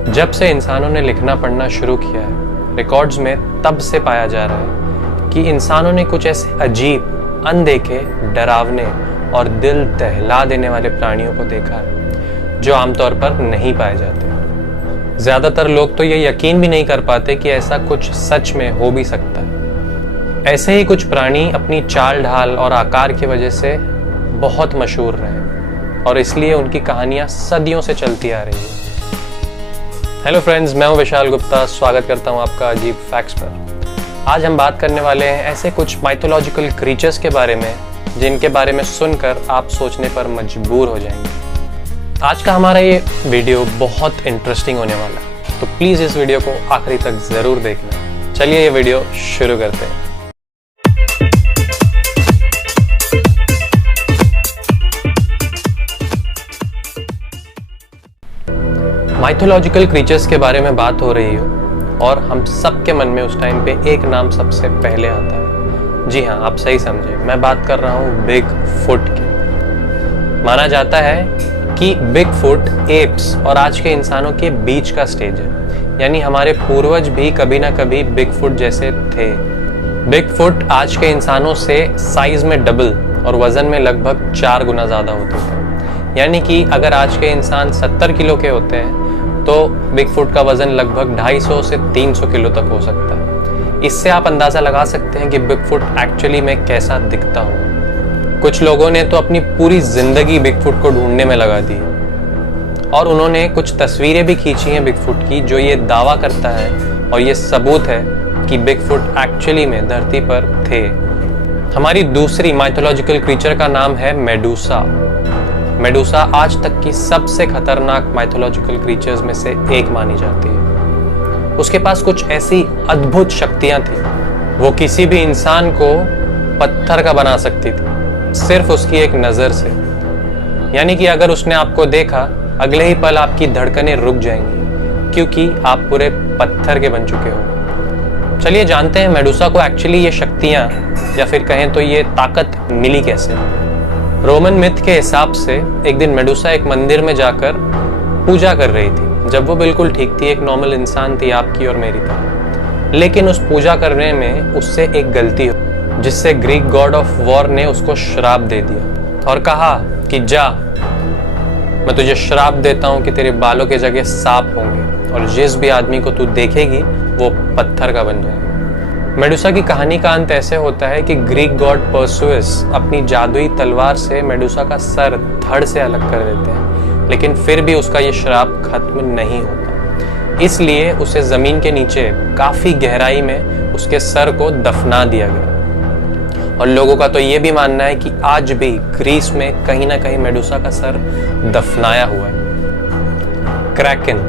जब से इंसानों ने लिखना पढ़ना शुरू किया है, रिकॉर्ड्स में तब से पाया जा रहा है कि इंसानों ने कुछ ऐसे अजीब, अनदेखे, डरावने और दिल दहला देने वाले प्राणियों को देखा है जो आमतौर पर नहीं पाए जाते। ज़्यादातर लोग तो ये यकीन भी नहीं कर पाते कि ऐसा कुछ सच में हो भी सकता है। ऐसे ही कुछ प्राणी अपनी चाल ढाल और आकार की वजह से बहुत मशहूर रहे और इसलिए उनकी कहानियां सदियों से चलती आ रही है। हेलो फ्रेंड्स, मैं हूं विशाल गुप्ता। स्वागत करता हूं आपका अजीब फैक्ट्स पर। आज हम बात करने वाले हैं ऐसे कुछ माइथोलॉजिकल क्रीचर्स के बारे में जिनके बारे में सुनकर आप सोचने पर मजबूर हो जाएंगे। आज का हमारा ये वीडियो बहुत इंटरेस्टिंग होने वाला है, तो प्लीज़ इस वीडियो को आखिरी तक ज़रूर देखना। चलिए ये वीडियो शुरू करते हैं। माइथोलॉजिकल क्रीचर्स के बारे में बात हो रही हो और हम सबके मन में उस टाइम पे एक नाम सबसे पहले आता है। जी हाँ, आप सही समझे, मैं बात कर रहा हूँ बिग फुट की। माना जाता है कि बिग फुट एप्स और आज के इंसानों के बीच का स्टेज है, यानी हमारे पूर्वज भी कभी ना कभी बिग फुट जैसे थे। बिग फुट आज के इंसानों से साइज में डबल और वजन में लगभग 4 गुना ज़्यादा होते थे। यानी कि अगर आज के इंसान 70 किलो के होते हैं तो बिग फुट का वजन लगभग 250 से 300 किलो तक हो सकता है। इससे आप अंदाज़ा लगा सकते हैं कि बिग फुट एक्चुअली में कैसा दिखता हो। कुछ लोगों ने तो अपनी पूरी जिंदगी बिग फुट को ढूंढने में लगा दी और उन्होंने कुछ तस्वीरें भी खींची हैं बिग फुट की, जो ये दावा करता है और ये सबूत है कि बिग फुट एक्चुअली में धरती पर थे। हमारी दूसरी माइथोलॉजिकल क्रीचर का नाम है मेडूसा। मेडूसा आज तक की सबसे खतरनाक माइथोलॉजिकल क्रीचर्स में से एक मानी जाती है। उसके पास कुछ ऐसी अद्भुत शक्तियां थी, वो किसी भी इंसान को पत्थर का बना सकती थी सिर्फ उसकी एक नजर से। यानी कि अगर उसने आपको देखा, अगले ही पल आपकी धड़कनें रुक जाएंगी क्योंकि आप पूरे पत्थर के बन चुके हो। चलिए जानते हैं मेडूसा को एक्चुअली ये शक्तियां या फिर कहें तो ये ताकत मिली कैसे। रोमन मिथ के हिसाब से एक दिन मेडूसा एक मंदिर में जाकर पूजा कर रही थी, जब वो बिल्कुल ठीक थी, एक नॉर्मल इंसान थी, आपकी और मेरी तरह। लेकिन उस पूजा करने में उससे एक गलती हो, जिससे ग्रीक गॉड ऑफ वॉर ने उसको श्राप दे दिया और कहा कि जा, मैं तुझे श्राप देता हूँ कि तेरे बालों के जगह सांप होंगे और जिस भी आदमी को तू देखेगी वो पत्थर का बन जाएगा। मेडूसा की कहानी का अंत ऐसे होता है कि ग्रीक गॉड पर्सुअस अपनी जादुई तलवार से मेडूसा का सर धड़ से अलग कर देते हैं, लेकिन फिर भी उसका ये श्राप खत्म नहीं होता। इसलिए उसे जमीन के नीचे काफी गहराई में उसके सर को दफना दिया गया। और लोगों का तो ये भी मानना है कि आज भी ग्रीस में कहीं ना कहीं मेडूसा का सर दफनाया हुआ है। क्रैकन,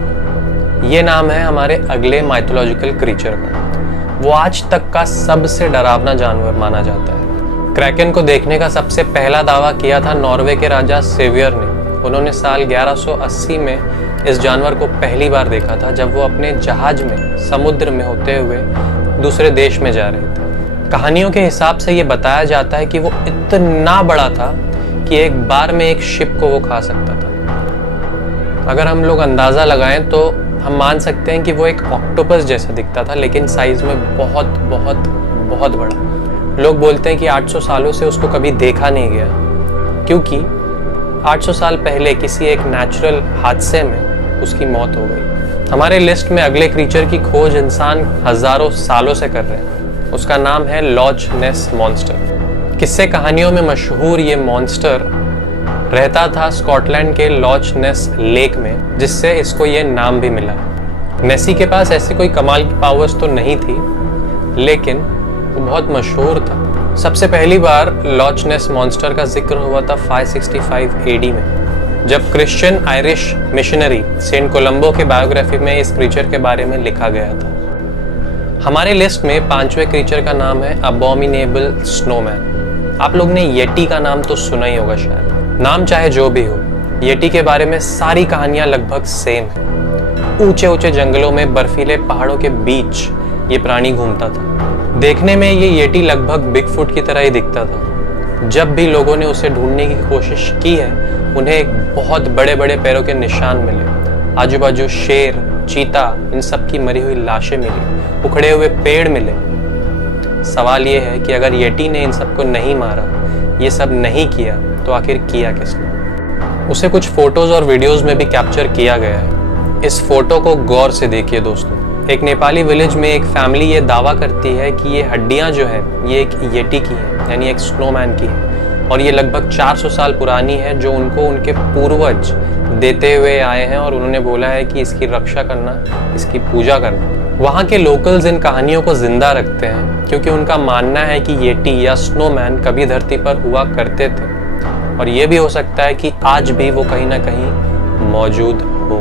ये नाम है हमारे अगले माइथोलॉजिकल क्रीचर का। वो आज तक का सबसे डरावना जानवर माना जाता है। क्रैकन को देखने का सबसे पहला दावा किया था नॉर्वे के राजा सेवियर ने। उन्होंने साल 1180 में इस जानवर को पहली बार देखा था, जब वो अपने जहाज में समुद्र में होते हुए दूसरे देश में जा रहे थे। कहानियों के हिसाब से ये बताया जाता है कि वो इतना बड़ा था कि एक बार में एक शिप को वो खा सकता था। अगर हम लोग अंदाजा लगाएं तो हम मान सकते हैं कि वो एक ऑक्टोपस जैसा दिखता था, लेकिन साइज में बहुत बहुत बहुत बड़ा। लोग बोलते हैं कि 800 सालों से उसको कभी देखा नहीं गया, क्योंकि 800 साल पहले किसी एक नेचुरल हादसे में उसकी मौत हो गई। हमारे लिस्ट में अगले क्रीचर की खोज इंसान हजारों सालों से कर रहे हैं। उसका नाम है लॉच नेस मॉन्स्टर। किस्से कहानियों में मशहूर ये मॉन्स्टर रहता था स्कॉटलैंड के लॉच नेस लेक में, जिससे इसको ये नाम भी मिला। नेसी के पास ऐसी कोई कमाल की पावर्स तो नहीं थी, लेकिन वो बहुत मशहूर था। सबसे पहली बार लॉच नेस मॉन्स्टर का जिक्र हुआ था 565 AD में, जब Christian Irish missionary saint Columba के बायोग्राफी में इस क्रीचर के बारे में लिखा गया था। हमारे लिस्ट में 5वें क्रीचर का नाम है अबोमिनेबल स्नोमैन। आप लोग ने येटी का नाम तो सुना ही होगा शायद। नाम चाहे जो भी हो, येटी के बारे में सारी कहानियां लगभग सेम है। ऊंचे ऊंचे जंगलों में बर्फीले पहाड़ों के बीच ये प्राणी घूमता था। देखने में ये येटी लगभग बिग फुट की तरह ही दिखता था। जब भी लोगों ने उसे ढूंढने की कोशिश की है, उन्हें बहुत बड़े बड़े पैरों के निशान मिले। आजू बाजू शेर, चीता, इन सब की मरी हुई लाशें मिली, उखड़े हुए पेड़ मिले। सवाल ये है कि अगर येटी ने इन सबको नहीं मारा, ये सब नहीं किया, तो आखिर किया किसने? उसे कुछ फोटोज और वीडियोस में भी कैप्चर किया गया है। इस फोटो को गौर से देखिए दोस्तों। एक नेपाली विलेज में एक फैमिली ये दावा करती है कि ये हड्डियां जो है ये एक येटी की है, यानी एक स्नोमैन की है, और ये लगभग 400 साल पुरानी है, जो उनको उनके पूर्वज देते हुए आए हैं और उन्होंने बोला है कि इसकी रक्षा करना, इसकी पूजा करना। वहाँ के लोकल्स इन कहानियों को जिंदा रखते हैं क्योंकि उनका मानना है कि येटी या स्नोमैन कभी धरती पर हुआ करते थे, और ये भी हो सकता है कि आज भी वो कहीं ना कहीं मौजूद हो।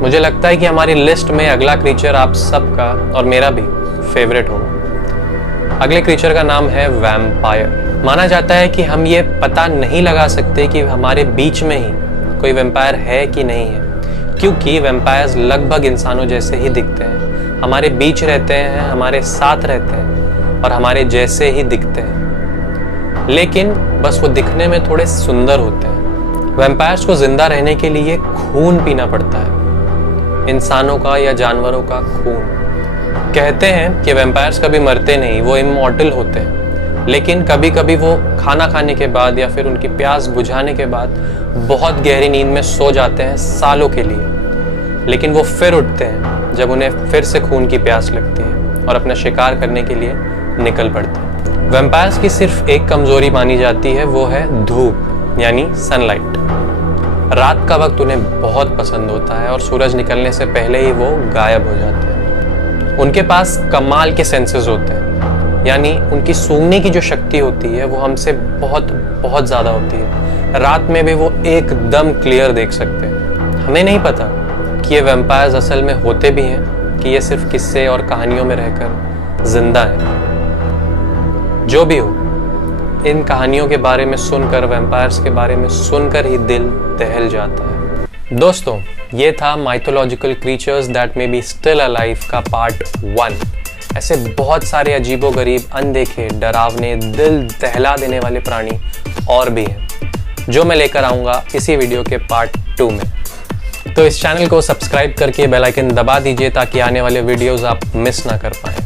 मुझे लगता है कि हमारी लिस्ट में अगला क्रीचर आप सबका और मेरा भी फेवरेट होगा। अगले क्रीचर का नाम है वैम्पायर। माना जाता है कि हम ये पता नहीं लगा सकते कि हमारे बीच में ही कोई वैम्पायर है कि नहीं है, क्योंकि वैम्पायर्स लगभग इंसानों जैसे ही दिखते हैं, हमारे बीच रहते हैं, हमारे साथ रहते हैं और हमारे जैसे ही दिखते हैं, लेकिन बस वो दिखने में थोड़े सुंदर होते हैं। वैम्पायर्स को जिंदा रहने के लिए खून पीना पड़ता है, इंसानों का या जानवरों का खून। कहते हैं कि वैम्पायर्स कभी मरते नहीं, वो इमॉर्टल होते हैं, लेकिन कभी कभी वो खाना खाने के बाद या फिर उनकी प्यास बुझाने के बाद बहुत गहरी नींद में सो जाते हैं सालों के लिए, लेकिन वो फिर उठते हैं जब उन्हें फिर से खून की प्यास लगती है और अपना शिकार करने के लिए निकल पड़ते हैं। वैम्पायर्स की सिर्फ एक कमजोरी मानी जाती है, वो है धूप यानी सनलाइट। रात का वक्त उन्हें बहुत पसंद होता है और सूरज निकलने से पहले ही वो गायब हो जाते हैं। उनके पास कमाल के सेंसेस होते हैं, यानी उनकी सूंघने की जो शक्ति होती है वो हमसे बहुत बहुत ज़्यादा होती है। रात में भी वो एकदम क्लियर देख सकते हैं। हमें नहीं पता कि ये वैम्पायर्स असल में होते भी हैं कि ये सिर्फ किस्से और कहानियों में रहकर जिंदा है। जो भी हो, इन कहानियों के बारे में सुनकर, वैम्पायर्स के बारे में सुनकर ही दिल दहल जाता है। दोस्तों, ये था mythological creatures that may be still alive का पार्ट 1। ऐसे बहुत सारे अजीबोगरीब, अनदेखे, डरावने, दिल दहला देने वाले प्राणी और भी हैं, जो मैं लेकर आऊँगा इसी वीडियो के पार्ट 2 में। तो इस चैनल को सब्सक्राइब करके बेल आइकन दबा दीजिए ताकि आने वाले वीडियोज़ आप मिस ना कर पाएँ।